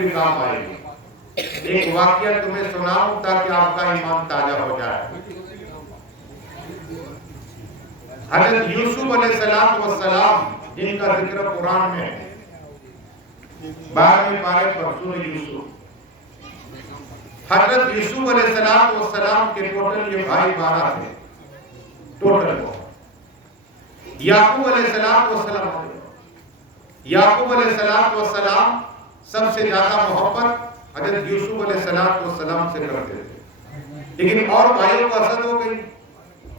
بھی کام آئے گی۔ ایک واقعہ تمہیں سناؤں تاکہ آپ کا ایمان تازہ ہو جائے۔ حضرت یوسف علیہ السلام جن کا ذکر قرآن میں 12ویں پارے پر سورہ یوسف، حضرت یوسف علیہ السلام کے ٹوٹل یہ بھائی 12 تھے ٹوٹل کو۔ یعقوب علیہ السلام سب سے زیادہ محبت حضرت یوسف علیہ السلام سے کرتے تھے، لیکن اور بھائیوں کو حسد ہو گئی۔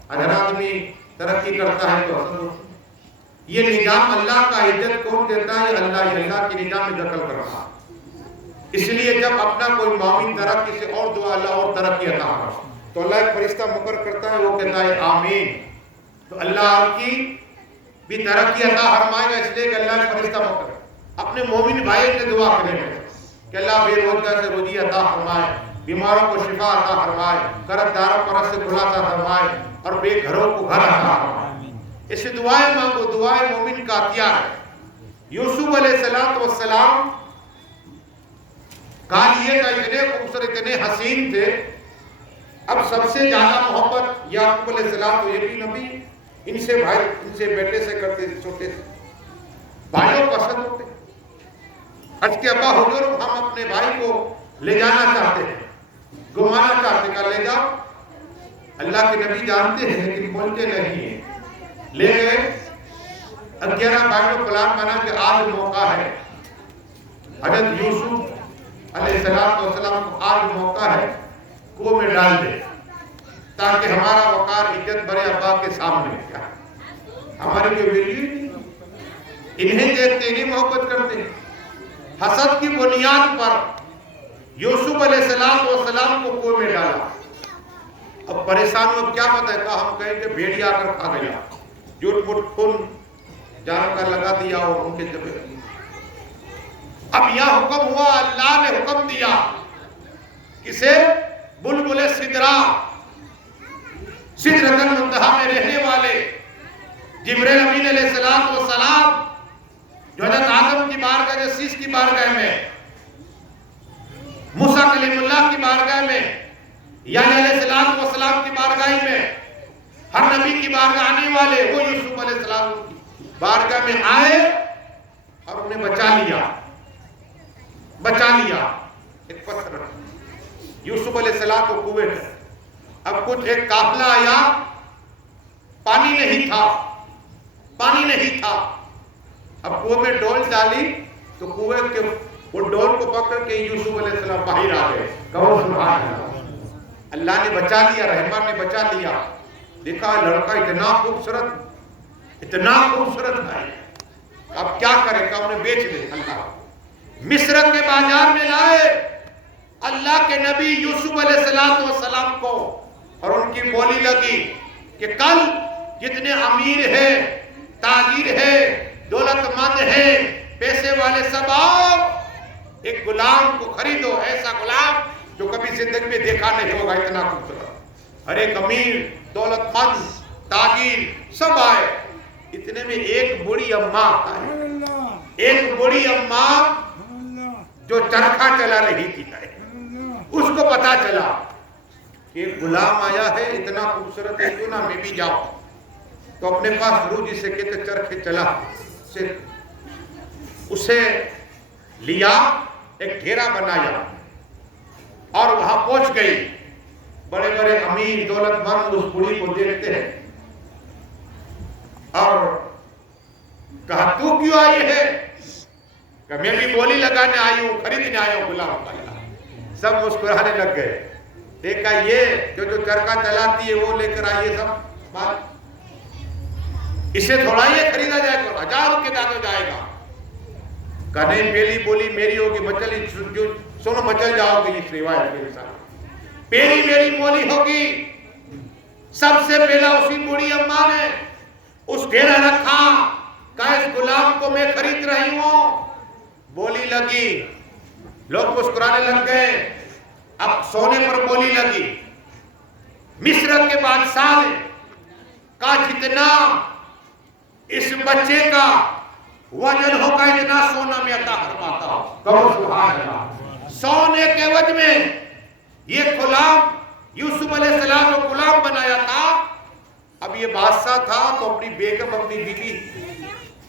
اگر آدمی ترقی کرتا ہے تو حسد ہو۔ یہ نظام اللہ کا عزت کون دیتا ہے؟ اللہ کی نظام میں دخل کر رہا۔ اس لیے جب اپنا کوئی مومن ترقی سے اور دعا اللہ اور ترقی عطا کرے تو اللہ ایک فرشتہ مقرر کرتا ہے، وہ کہتا ہے آمین۔ تو اللہ آپ کی بھی ترقی عطا فرمائے گا، اس لیے کہ اللہ ایک فرشتہ مقرر اپنے مومن بھائی سے دعا کرے کہ اللہ بے روزگار سے روزی عطا فرمائے، بیماروں کو شفا عطا فرمائے، قرض داروں کو رزق سے خلاصہ فرمائے، اور بے گھروں کو گھر عطا فرمائے۔ اسے دعائیں مانگو، دعائیں مومن کا عطیہ ہے۔ یوسف علیہ السلام کال یہ کا اتنے خوبصورت اتنے حسین تھے۔ اب سب سے زیادہ محبت یعقوب علیہ السلام تو یہ بھی نبی ان سے بیٹے سے کرتے تھے، چھوٹے سے بھائیوں کو حسد ہوتے۔ آج کے ابا حضور ہم اپنے بھائی کو لے جانا چاہتے ہیں، گھمانا چاہتے ہیں، کہ لے جاؤ۔ اللہ کے نبی جانتے ہیں لیکن بولتے نہیں ہیں۔ لے گئے 11 بھائیوں پلان بنا کہ آج موقع ہے، حضرت یوسف علیہ السلام کو آج موقع ہے، کنویں میں ڈال دے تاکہ ہمارا وقار عزت بڑے ابا کے سامنے کیا ہماری جو ویلیو انہیں دیکھتے انہیں محبت کرتے۔ حسد کی بنیاد پر یوسف علیہ السلام کو کنویں میں ڈالا۔ اب پریشان ہو کیا پتہ ہے، کہا ہم کہیں کہ بھیڑیا آ کر کھا گیا، جھوٹ موٹ خون جانوں کا لگا دیا اور ان کے جبے۔ اب یہ حکم ہوا، اللہ نے حکم دیا کسے؟ بلبل سدرہ، سدرۃ المنتہا میں رہنے والے جبرائیل امین علیہ السلام جو حضرت آدم کی بارگاہ میں، سیس کی بارگاہ میں، موسیٰ کلیم اللہ کی بارگاہ میں، یعنی علیہ السلام کی بارگاہ میں، ہر نبی کی بارگاہ آنے والے وہ یوسف علیہ السلام کی بارگاہ میں آئے اور انہیں بچا لیا۔ ایک پتھر یوسف علیہ السلام کو کنویں میں، اب کچھ ایک قافلہ آیا، پانی نہیں تھا، اب کنویں میں ڈول ڈالی تو کنویں کے وہ ڈول کو پکڑ کے یوسف علیہ السلام باہر آ گئے۔ کہو سبحان اللہ۔ اللہ نے بچا لیا، رحمان نے بچا لیا۔ دیکھا لڑکا اتنا خوبصورت ہے، اب کیا کرے، کہ انہیں بیچ دے۔ اللہ مصر کے بازار میں لائے اللہ کے نبی یوسف علیہ السلام کو، اور ان کی بولی لگی کہ کل جتنے امیر ہیں، تاجر ہیں، دولت مند ہیں، پیسے والے سب آؤ، ایک غلام کو خریدو، ایسا غلام جو کبھی زندگی میں دیکھا نہیں ہوگا، اتنا خوبصورت۔ ہر ایک امیر، دولت مند، تاجر سب آئے۔ اتنے میں ایک بڑی اماں آئی، ایک بڑی اماں جو چرخہ چلا رہی تھی، اس کو پتا چلا کہ غلام آیا ہے، اتنا خوبصورت ہے، کیوں نہ میں بھی جاؤں۔ تو اپنے پاس رو جسے کہتے چرخے چلا، اسے لیا، ایک گھیرا بنایا اور وہاں پہنچ گئی۔ بڑے بڑے امیر دولت مند اس بڑی کو دیکھتے ہیں اور کہا تو کیوں آئی ہے؟ کہ میں بھی بولی لگانے آئی ہوں، خریدنے آیا ہوں غلام کا۔ سب مسکرانے لگ گئے۔ دیکھا یہ جو چرخہ چلاتی ہے وہ لے کر آئیے سب بات، اسے تھوڑا یہ خریدا جائے گا، 1000 کے دانوں جائے گا۔ کہ نہیں، پہلی بولی میری ہوگی، سنو مچل جاؤ گے اس روایت کے ساتھ، پہلی میری بولی ہوگی۔ سب سے پہلا اسی بوڑھی اماں نے اس گھیرا رکھا، کہا اس غلام کو میں خرید رہی ہوں۔ بولی لگی، لوگ مسکرانے لگ گئے۔ اب سونے پر بولی لگی۔ مصر کے بادشاہ نے کہا جتنا اس بچے کا وجن ہو کا اتنا سونا میں عطا فرماتا ہوں. کہو سبحان اللہ. سونے کے عوض میں یہ غلام یوسف علیہ السلام کو غلام بنایا تھا. اب یہ بادشاہ تھا تو اپنی بیگم اپنی بیوی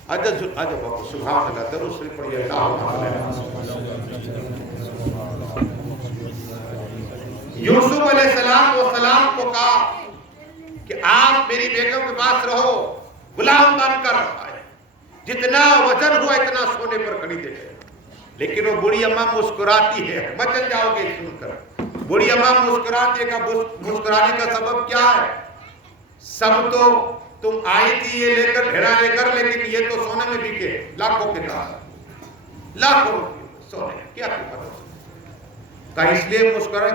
سبحان اللہ درود شریف پڑھیے. یوسف علیہ السلام کو کہا کہ آپ میری بیگم کے پاس رہو, غلام بن کر آئے, جتنا وزن ہوا اتنا سونے پر خریدے گئے. لیکن وہ بڑی اماں مسکراتی ہے, بچن جاؤ گے سن کر. بڑی اماں مسکراتی ہے, مسکرانے کا سبب کیا ہے؟ سب تو تم آئی تھی یہ لے کر ڈھیرا لے کر, لیکن یہ تو سونے میں بکے لاکھوں کے ساتھ, لاکھوں سونے کیا پتا کا. اس لیے مسکرائے.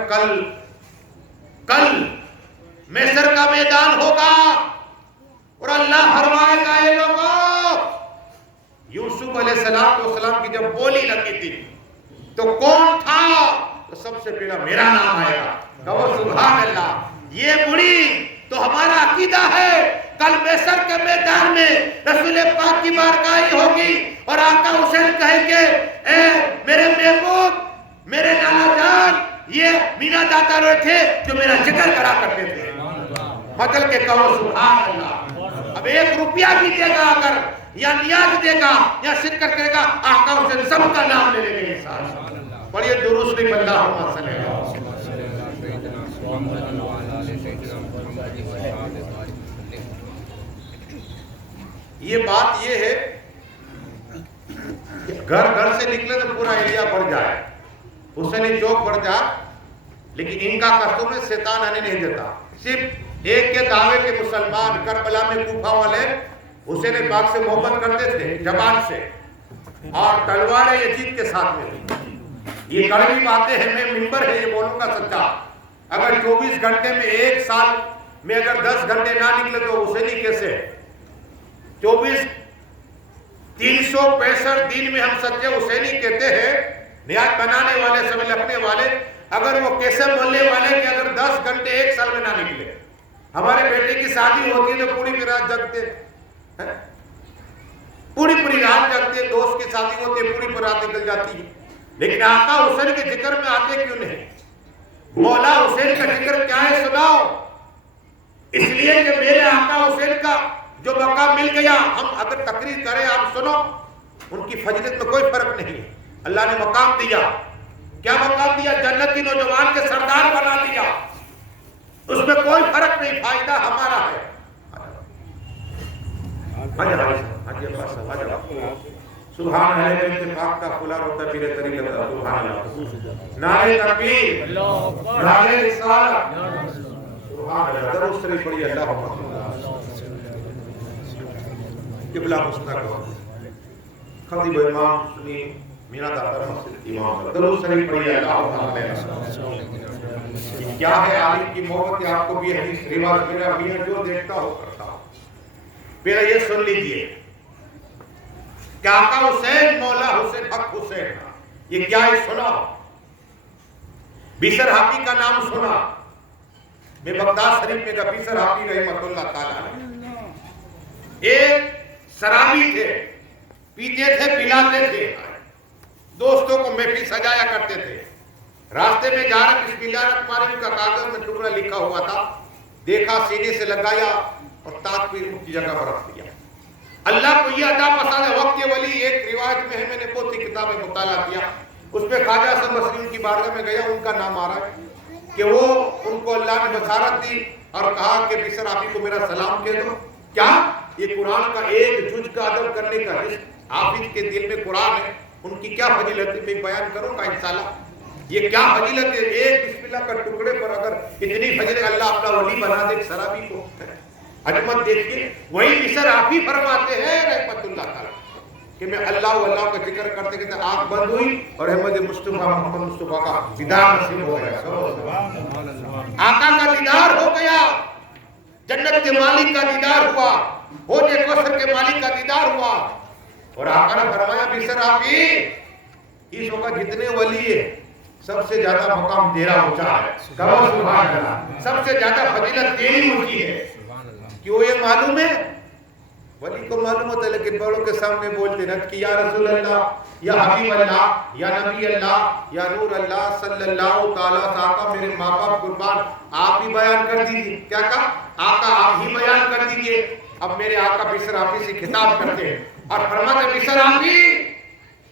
کل مصر کا میدان ہوگا اور اللہ فرمائے گا اے لوگوں, یوسف علیہ السلام کی جب بولی لگی تھی تو کون تھا؟ تو سب سے پہلا میرا نام آئے گا. کہو سبحان اللہ. یہ بڑی تو ہمارا عقیدہ ہے کل مصر کے میدان میں رسول پاک کی بارگاہ ہوگی اور آقا حسین کہیں گے اے میرے محبوب, میرے نانا جان, یہ مینا داتا روئے تھے جو میرا ذکر کرا کرتے تھے. مطلب کہ کہو سبحان اللہ. اب 1 روپیہ بھی دے گا اگر, یا نیاز دے گا یا شرکت کرے گا, آقا حسین سب کا نام لے لیں گے. پڑھیے درود شریف اللہم صلی اللہ علیہ وسلم. یہ بات یہ ہے گھر سے نکلے تو پورا ایریا بڑھ جائے, حسینی چوک بڑھ جائے, لیکن ان کا قصدوں میں شیطان آنے نہیں دیتا. صرف ایک کے دعوے کے مسلمان کربلا میں کوفہ والے حسین پاک سے محبت کرتے تھے زبان سے, اور تلوار یزید کے ساتھ میں. یہ کڑوی باتیں ہیں, میں منبر ہے یہ بولوں گا سچا. اگر 24 گھنٹے میں 1 سال میں اگر 10 گھنٹے نہ نکلے تو حسینی کیسے؟ 365 دن میں ہم سچے حسینی کہتے ہیں. نہایت بنانے والے, سب لکھنے والے, اگر وہ کیسے بولنے والے کہ اگر 10 گھنٹے 1 سال میں نہ نکلے. ہمارے بیٹے کی شادی ہوتی ہے تو پوری رات جگتے, پوری رات جگتے. دوست کی شادی ہوتی ہے پوری رات نکل جاتی ہے. لیکن آقا حسین کے ذکر میں آتے کیوں نہیں؟ مولا حسین کا ذکر کیا ہے سناؤ. اس لیے کہ میرے آقا حسین کا جو مقام مل گیا, ہم اگر تقریر کریں آپ سنو, ان کی فضیلت میں کوئی فرق نہیں. اللہ نے مقام دیا, کیا مقام دیا؟ جنت کی نوجوان کے سردار بنا دیا. اس میں کوئی فرق نہیں, فائدہ ہمارا ہے. سبحان اللہ پاک کا کھلا روتا پیرے طریقہ تھا. سبحان اللہ. نعرہ تکبیر, نعرہ رسالت, سبحان اللہ. درود شریف پڑھیے اللہم قبلہ مستقبل. خطیب امام سنی مینا داتا مسجد امام. درود شریف پڑھیے اللہم. کیا ہے عالم کی محبت؟ آپ کو بھی حدیث روایت میرا میاں جو دیکھتا ہو کرتا ہو. پھر یہ سن لیجئے کہ آقا حسین مولا حسین حق حسین, یہ کیا ہے سنا؟ بشر حافی کا نام سنا؟ میں بغداد شریف میں کا بشر حافی رحمت اللہ تعالیٰ ایک شرابی تھے, پیتے تھے پلاتے تھے, دوستوں کو محفل سجایا کرتے تھے. راستے میں جا رہے بسم اللہ الرحمن الرحیم کا کاغذ میں ٹکڑا لکھا ہوا تھا, دیکھا سینے سے لگایا اور تاج پیر کی جگہ پر رکھ دیا. اللہ کو یہ عطا پسند ہے. وقت کے ولی ایک روایت میں ہے, میں نے بہت سی کتابیں مطالعہ کیا, اس میں خواجہ حسن بصری کی بارگاہ میں گیا, ان کا نام آ رہا ہے کہ وہ ان کو اللہ نے بشارت دی اور کہا کہ بشر حافی کو میرا سلام کہہ دو. کیا یہ قرآن کا ایک جز کا ادب کرنے کا جس حافظ کے دل میں قرآن ہے, ان کی کیا فضیلت ہے میں بیان کروں گا انشاءاللہ. یہ کیا فضیلت ہے, ایک بسم اللہ کا ٹکڑے پر اگر اتنی فضیلت, اللہ اپنا ولی بنا دے ایک شرابی کو. عظمت دیکھیے. وہی بشر حافی فرماتے ہیں رحمت اللہ تعالی کہ میں اللہ کا ذکر کرتے کرتے آنکھ بند ہوئی اور احمد مصطفیٰ محمد مصطفیٰ کا دیدار نصیب ہو گیا. آقا کا دیدار ہو گیا, جنت کے مالک کا دیدار ہوا, حوض کوثر کے مالک کا دیدار ہوا. اور آقا نے فرمایا بشر حافی اس وقت جتنے ولی ہے سب سے زیادہ مقام تیرا اونچا ہے. کہو سبحان اللہ. سب سے زیادہ فضیلت تیری اونچی ہے. کیوں یہ معلوم ہے ولی کو معلوم ہوتا ہے لیکن بڑوں کے سامنے بولتے نا کہ یا رسول اللہ، یا حبیب اللہ، یا نبی اللہ، یا نور اللہ صلی اللہ تعالیٰ آقا میرے ماں باپ قربان، آپ ہی بیان کر دیجیے. کیا کہا؟ آقا آپ ہی بیان کر دیجیے. اب میرے آقا بشر آپ ہی سے خطاب کرتے ہیں اور فرماتے بشر آپ ہی،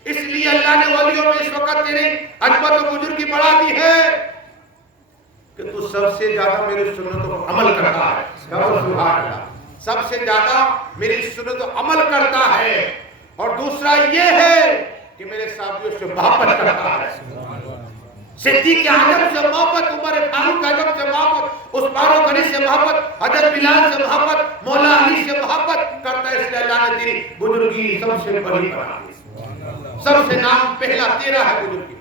اس لیے اللہ نے ولیوں میں اس وقت تیری عظمت و بزرگی بڑھا دی ہے کہ تو سب سے زیادہ میری سنتوں کو عمل کرتا ہے. سبحان اللہ، سب سے زیادہ میری سنتوں کو عمل کرتا ہے. اور دوسرا یہ ہے کہ میرے صحابیوں سے محبت کرتا ہے. صدیق اعظم سے محبت، عمر فاروق اعظم سے محبت، عثمان غنی سے محبت، حضرت بلال سے محبت، مولا علی سے محبت کرتا ہے. اس لیے اللہ نے تیری بزرگی سب سے بڑی بنا دی. سب سے نام پہلا تیرا ہے بزرگی.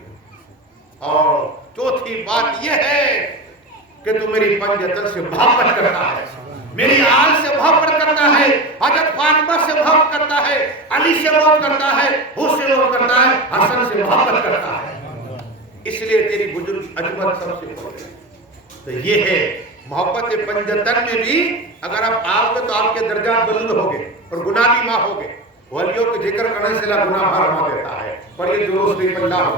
اور چوتھی بات یہ ہے کہ تو میری پنجتن سے محبت کرتا ہے، میری آل سے محبت کرتا ہے، حضرت فاطمہ سے محبت کرتا ہے، علی سے محبت کرتا ہے، حسین سے محبت کرتا ہے، حسن سے محبت کرتا ہے. اس لیے تیری بزرگی عظمت سب سے بڑی ہے. تو یہ ہے محبت پنجتن میں بھی اگر آپ آؤ گے تو آپ کے درجات بلند ہوگے اور گناہ بھی معاف ہوگے. ولیوں کے ذکر کرنے سے اللہ گناہ بھر ماں دیتا ہے. پڑھیے درود شریف اللہم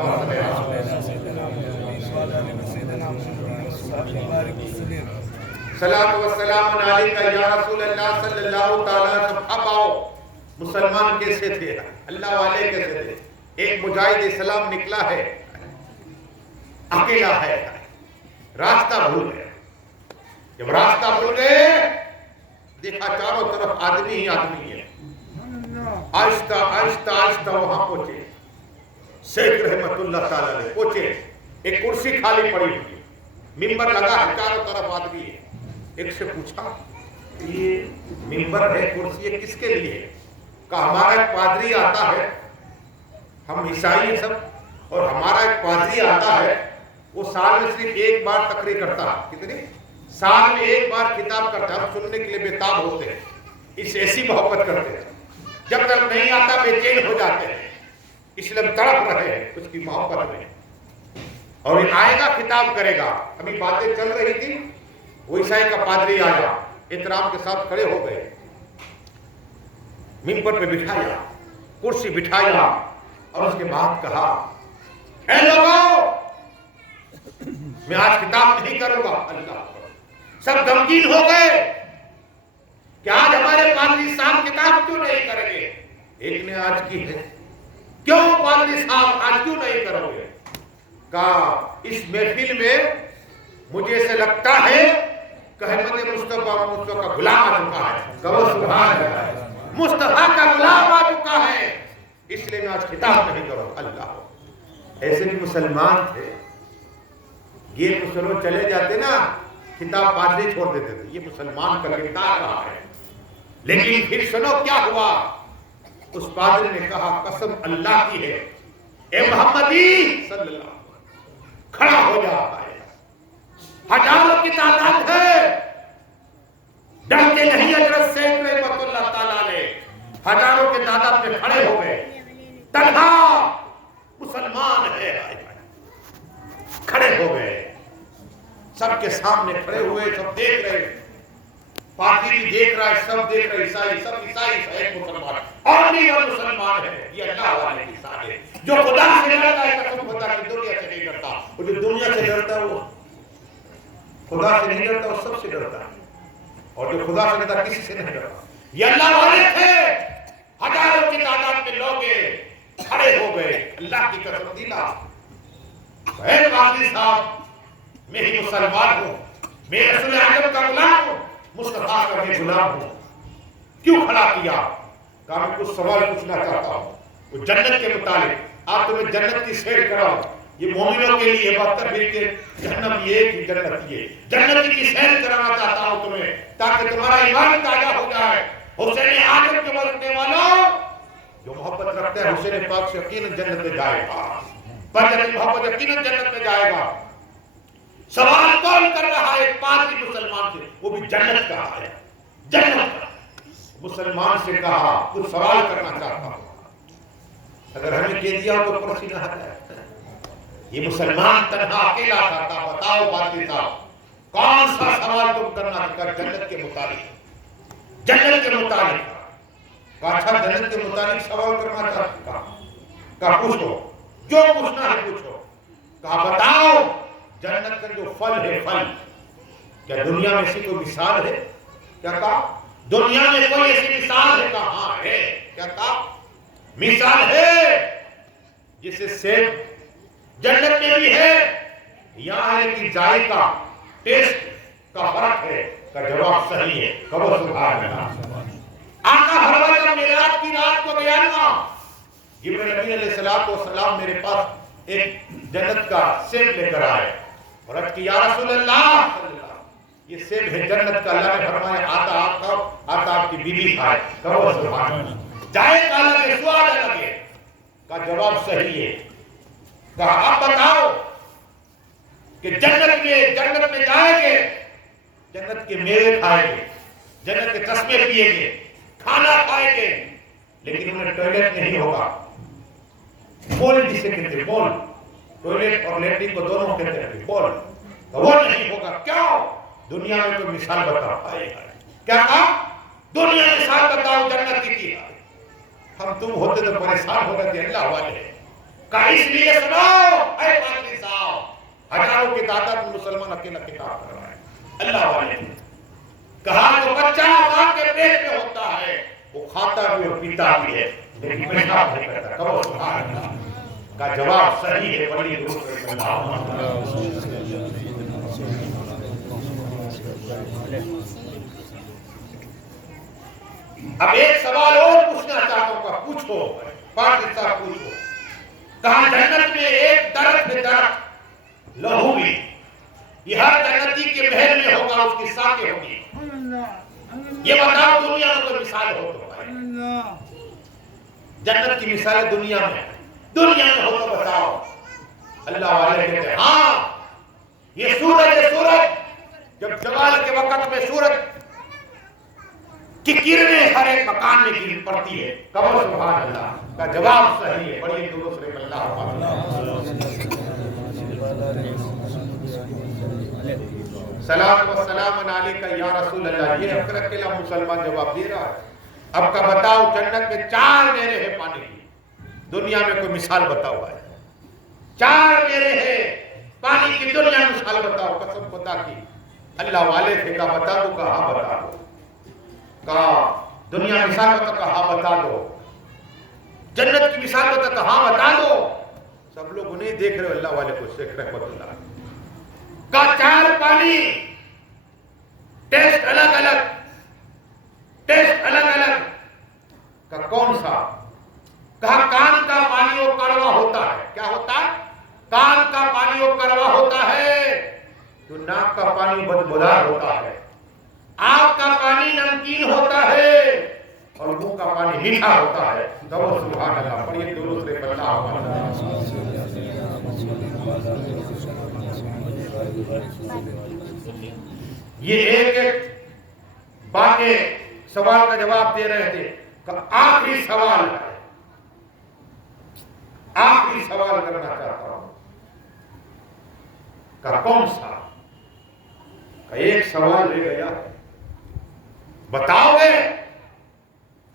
صلاۃ و سلام علیکہ یا رسول اللہ صلی اللہ تعالیٰ وسلم. اب آؤ مسلمان کیسے تھے، اللہ والے کیسے تھے. ایک مجاہد اسلام نکلا ہے، اکیلا ہے، راستہ بھول گیا. جب راستہ بھول گئے دیکھا چاروں طرف آدمی ہی آدمی ہے. آہستہ آہستہ آہستہ وہاں پہنچے. شیخ رحمت اللہ تعالیٰ نے پہنچے، ایک کرسی خالی پڑی ہوئی، ممبر لگا ہے، چاروں طرف آدمی ہے. ایک سے پوچھا یہ ممبر ہے، کرسی ہے، کس کے لیے ہے؟ کہا ہمارا ایک پادری آتا ہے، ہم عیسائی ہیں سب، اور ہمارا ایک پادری آتا ہے، وہ سال میں صرف ایک بار تقریر کرتا ہے. کتنی؟ سال میں ایک بار خطاب کرتا ہے. ہم سننے کے لیے بےتاب ہوتے ہیں، اس ایسی محبت کرتے ہیں. جب تک نہیں آتا بے چین ہو جاتے ہیں، اس لیے تڑپ رہے ہیں اس کی محبت میں. اور یہ آئے گا خطاب کرے گا. ابھی باتیں چل رہی تھی، وہ عیسائی کا پادری آیا، احترام کے ساتھ کھڑے ہو گئے، ممبر پہ بٹھایا، کرسی بٹھایا، اور اس کے بعد کہا اے لوگوں میں آج خطاب نہیں کروں گا. اللہ سب غمگین ہو گئے کہ آج ہمارے پادری صاحب کتاب کیوں نہیں کریں گے. ایک نے آج کی ہے، کیوں پادری صاحب آج کیوں نہیں کرو گے؟ کہا اس محفل میں مجھے ایسے لگتا ہے کہ احمد مصطفیٰ کا غلام آ چکا ہے. کہو سبحان اللہ، مصطفیٰ کا غلام آ چکا ہے، اس لیے میں آج خطاب نہیں کروں. اللہ ایسے بھی مسلمان تھے، یہ مسلمان چلے جاتے نا خطاب پادری چھوڑ دیتے تھے. یہ مسلمان کا کردار رہا ہے. لیکن پھر سنو کیا ہوا. اس پادری نے کہا قسم اللہ کی ہے اے محمدی صلی اللہ علیہ وسلم، کھڑا ہو جا. ہزاروں کی تعداد ہے، ڈرتے نہیں. حضرت شیخ رحمت اللہ تعالیٰ نے ہزاروں کے تعداد میں کھڑے ہو گئے. تنہا مسلمان ہے، کھڑے ہو گئے، سب کے سامنے کھڑے ہوئے، سب دیکھ رہے، پادری بھی دیکھ رہا ہے، سب دیکھ رہے، عیسائی سب عیسائی ہے، ایک مسلمان اور نہیں وہ مسلمان ہے. یہ اللہ والے کی شان ہے. جو خدا سے ڈرتا ہے قسم خدا کی دنیا سے نہیں ڈرتا. وہ جو دنیا سے ڈرتا ہے وہ خدا سے نہیں ڈرتا، وہ سب سے ڈرتا ہے. اور جو خدا سے ڈرتا کسی سے نہیں ڈرتا. یہ اللہ والے تھے. ہزاروں کی تعداد میں لوگ کھڑے ہو گئے. اللہ کی قسم دینا اے پادری صاحب میں ہی مسلمان ہوں، میں رسول اعظم کا غلام ہوں، مصطفیٰ کا میں غلام ہوں. کیوں کھڑا کیا؟ کہا میں کچھ سوال پوچھنا چاہتا ہوں وہ جنت کے متعلق. آپ تمہیں جنت کی سیر کراؤ. یہ مومنوں کے لیے بات کر پھر کے جہنم یہ کہ جنت یہ. جنت کی سیر کرانا چاہتا ہوں تمہیں تاکہ تمہارا ایمان تازہ ہو جائے. حسین اعظم کے مرنے والوں جو محبت رکھتے ہیں حسین پاک سے یقیناً جنت میں جائے گا. پر محبت یقیناً جنت میں جائے گا. سوال کون کر رہا ہے؟ پادری مسلمان سے، وہ بھی جنت کا ہے. جنت کا مسلمان سے کہا کچھ سوال کرنا چاہتا ہوں. اگر ہمیں کہہ دیا تو پرسینہ ہٹ جائے. یہ مسلمان تنہا اکیلا تھا. بتاؤ پادری صاحب کون سا سوال تم کرنا چاہتا؟ جنت کے متعلق. جنت کے متعلق کہا اچھا جنت کے متعلق سوال کرنا چاہتا، کہا پوچھو، جو پوچھنا ہے پوچھو۔ کہا بتاؤ جنت کا جو پھل ہے، پھل کیا دنیا میں ایسی کوئی مثال ہے؟ کیا کہا دنیا میں کوئی ایسی مثال ہے؟ کہا ہاں ہے۔ کیا کہا مثال ہے، جسے سیب جنت میں بھی ہے، یہاں ہے کہ ذائقہ ٹیسٹ کا فرق ہے۔ کا جواب صحیح ہے، کہو سبحان اللہ۔ آقا فرمایا جب معراج کی رات کو گیا نا، جبرائیل امین علیہ السلام میرے پاس ایک جنت کا سیب لے کر آئے اور عرض کی یا رسول اللہ یہ سیب ہے جنت کا۔ اللہ نے فرمایا آتا آپ کی بیوی کھائے، کہو سبحان اللہ۔ ذائقہ لگے، سواد لگے، کا جواب صحیح ہے۔ کہا اب بتاؤ کہ جنت میں جائیں گے، جنت کے میوے کھائیں گے، جنت کے تسمے پیئیں گے، کھانا کھائیں گے، لیکن انہیں ٹوائلٹ نہیں ہوگا۔ بول جسے کہتے ہیں، بول، ٹوائلٹ اور لیٹرین کو دونوں کہتے ہیں بول، وہ نہیں ہوگا۔ کیوں؟ دنیا میں کوئی مثال بتاؤ۔ کیا کہا دنیا میں مثال بتاؤ جنت کی۔ ہم تم ہوتے تو پریشان ہو جاتے، اللہ والے کا اس لیے سناؤ اے پاکستان صاحب، ہزاروں کی تعداد میں مسلمان اکیلا کتاب کر رہا ہے، اللہ والے کہا جو بچہ ماں کے پیٹ میں ہوتا ہے وہ کھاتا بھی اور پیتا بھی ہے لیکن پیشاب نہیں کرتا، کہو سبحان اللہ۔ کا جواب صحیح ہے، بڑی درود اب ایک سوال اور پوچھنا چاہتا ہوں، پوچھو پاکستان صاحب پوچھو۔ کہا جنت میں ایک درخت ہے، درخت لہو بھی، یہ ہر جنتی کے محل میں ہوگا، اس کی ساقیں ہوگی۔ یہ بتاؤ دنیا میں کوئی مثال ہو تو جنت کی مثال دنیا میں ہو تو بتاؤ۔ اللہ والے کہتے ہیں ہاں یہ سورج ہے، سورج جب زوال کے وقت میں سورج کی کرنیں ہر ایک مکان میں گر پڑتی ہے، کہو سبحان اللہ۔ کا جواب صحیح ہے، بڑی درود شریف سلام و سلام علیک یا رسول اللہ۔ یہ اب اکیلا مسلمان جواب دے رہا ہے۔ اب کا بتاؤ جنت میں 4 نہریں ہیں پانی کی، دنیا میں کوئی مثال بتاؤ ہے؟ 4 نہریں ہیں پانی کی، دنیا میں مثال بتاؤ؟ قسم خدا کی اللہ والے تھے، کہا بتا دو، کہا ہاں بتا دو۔ کہا دنیا میں مثال بتا، کہا ہاں بتا دو۔ جنت کی مثال بتا، کہا ہاں بتا دو۔ سب لوگ انہیں دیکھ رہے، اللہ والے کو شیخ رحمت اللہ کا 4 پانی، ٹیسٹ الگ الگ، ٹیسٹ الگ الگ۔ کا کون سا؟ کہا کان کا پانی وہ کڑوا ہوتا ہے۔ کیا ہوتا ہے؟ کان کا پانی وہ کڑوا ہوتا ہے، جو ناک کا پانی بدبودار ہوتا ہے، آنکھ کا پانی نمکین ہوتا ہے اور منہ کا پانی میٹھا ہوتا ہے، کہو سبحان اللہ۔ پڑھیے درود شریف یہ ایک ایک باتیں سوال کا جواب دے رہے تھے۔ آخری سوال ہے، آخری سوال کرنا چاہتا ہوں، کہ کون سا؟ کہ ایک سوال لے گیا، بتاؤ گے؟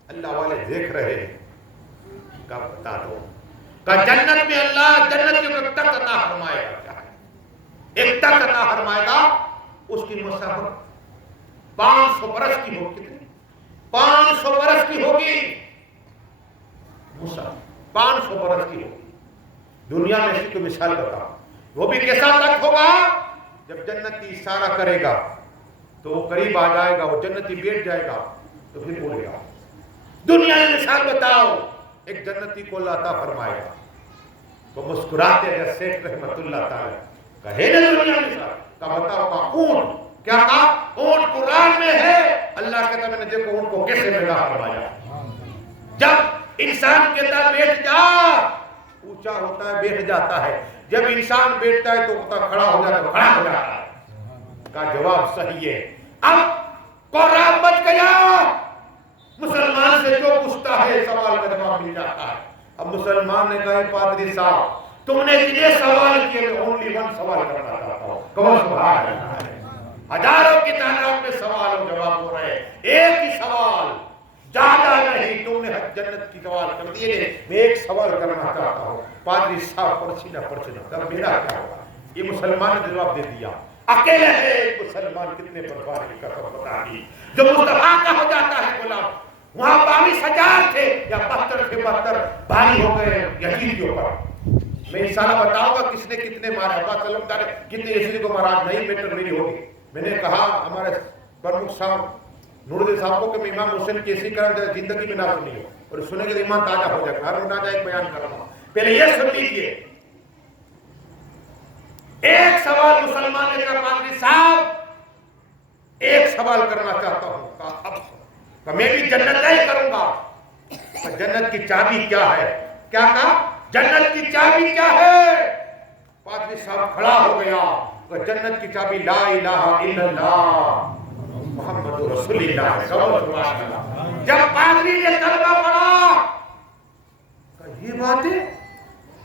اللہ والے دیکھ رہے ہیں، کہ بتا دو۔ کہ جنت میں اللہ جنت کے ایک تخت عطا فرمائے گا۔ کیا ہے؟ ایک تخت عطا فرمائے گا، اس کی مسافت 500 برس کی ہوگی۔ کتنی؟ 500 برس کی ہوگی مسافت، 500 برس کی ہوگی۔ دنیا میں اسی کو مثال بتاؤ، وہ بھی کیسا تخت ہوگا؟ جب جنتی اشارہ کرے گا تو وہ قریب آ جائے گا، وہ جنتی بیٹھ جائے گا تو پھر اڑے گا۔ دنیا میں مثال بتاؤ، ایک جنتی کو اللہ عطا فرمائے گا، وہ مسکراتے ہیں شیخ رحمت اللہ تعالی کہے نا دنیا میں مثال کا بتاؤ۔ کا اونٹ، کیا کہا؟ اونٹ قرآن میں ہے، اللہ کہتا میں نے دیکھو اونٹ کو کیسے پیدا فرمایا۔ جب انسان کے اندر بیٹھ جا، اونچا ہوتا ہے، بیٹھ جاتا ہے، جب انسان بیٹھتا ہے تو کھڑا ہو جاتا ہے، کھڑا ہو جاتا ہے۔ کا جواب صحیح ہے۔ اب قرآن بچ گیا، مسلمان سے جو پوچھتا ہے سوال کا جواب مل جاتا ہے۔ اب مسلمان نے کہا پادری صاحب تم نے اتنے سوال کیے، میں اونلی 1 سوال کرنا چاہتا ہوں، کہو سبحان اللہ۔ ہزاروں کی تعداد میں سوال و جواب ہو رہے ہیں، ایک ہی سوال زیادہ نہیں، تم نے جنت کی سوال کر دیے، میں ایک سوال کرنا چاہتا ہوں۔ پادری صاحب پرچینہ تب میرا کیا ہوگا؟ یہ مسلمان نے جواب دے دیا، اکیلے ہے ایک مسلمان کتنے بربادی کا پتہ نہیں، جو مصطفیٰ کا ہو جاتا ہے غلام۔ وہاں 22,000 تھے یا 72 سے 72 بھاری ہو گئے یزید کے اوپر۔ میں انشاءاللہ بتاؤں گا کس نے کتنے مارا، عباس سلم کا کتنے یزید کو مارا، نہیں میٹر میری ہوگی۔ میں نے کہا ہمارے پرمکھ صاحب نورالدین صاحب کو کہ میں امام حسین کی ایسی کرم زندگی میں نہ سنی ہو، اور سنے کے ایمان تازہ ہو جائے گا۔ ہر روزانہ ایک بیان کر رہا ہوں، پہلے یہ سن لیجیے۔ ایک سوال مسلمان نے کہا پادری صاحب ایک سوال کرنا چاہتا ہوں، کہا میں بھی جنت ہی کروں گا۔ جنت کی چابی کیا ہے؟ کیا کہا؟ جنت کی چابی کیا ہے؟ پادری صاحب کھڑا ہو گیا کہ جنت کی چابی لا الہ الا اللہ محمد رسول اللہ صلی اللہ علیہ وسلم۔ جب پادری نے کلمہ پڑھا کہا یہ بات ہے،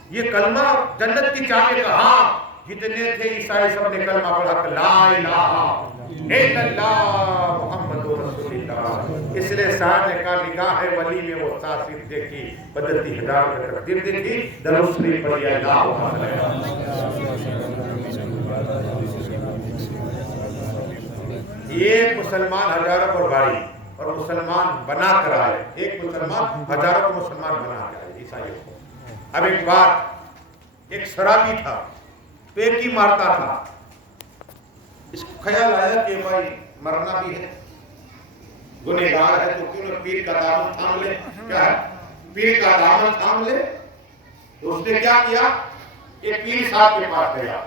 یہ کلمہ جنت کی چابی کا؟ ہاں، جتنے تھے عیسائی سب نے کلمہ پڑھا کہ لا الہ الا اللہ محمد رسول اللہ۔ اس لیے ساتھ نے کہا نگاہ ولی میں وہ تاثیر دیکھی، بدلتی ہدایت کا تقدیر دیکھی، درود شریف پڑھی اللہ۔ ایک مسلمان ہزاروں پر بھاری اور مسلمان بنا کر آئے، ایک مسلمان ہزاروں کو مسلمان بنا کر آئے عیسائیوں کو۔ اب ایک بات، ایک شرابی تھا، پیکی مارتا تھا، اس کو خیال آیا کہ بھائی مرنا بھی ہے، گنہگار ہے، تو کیوں نہ پیر کا دامن تھام لے۔ کیا ہے؟ پیر کا دامن تھام لے۔ تو اس نے کیا کیا؟ ایک پیر صاحب کے پاس گیا،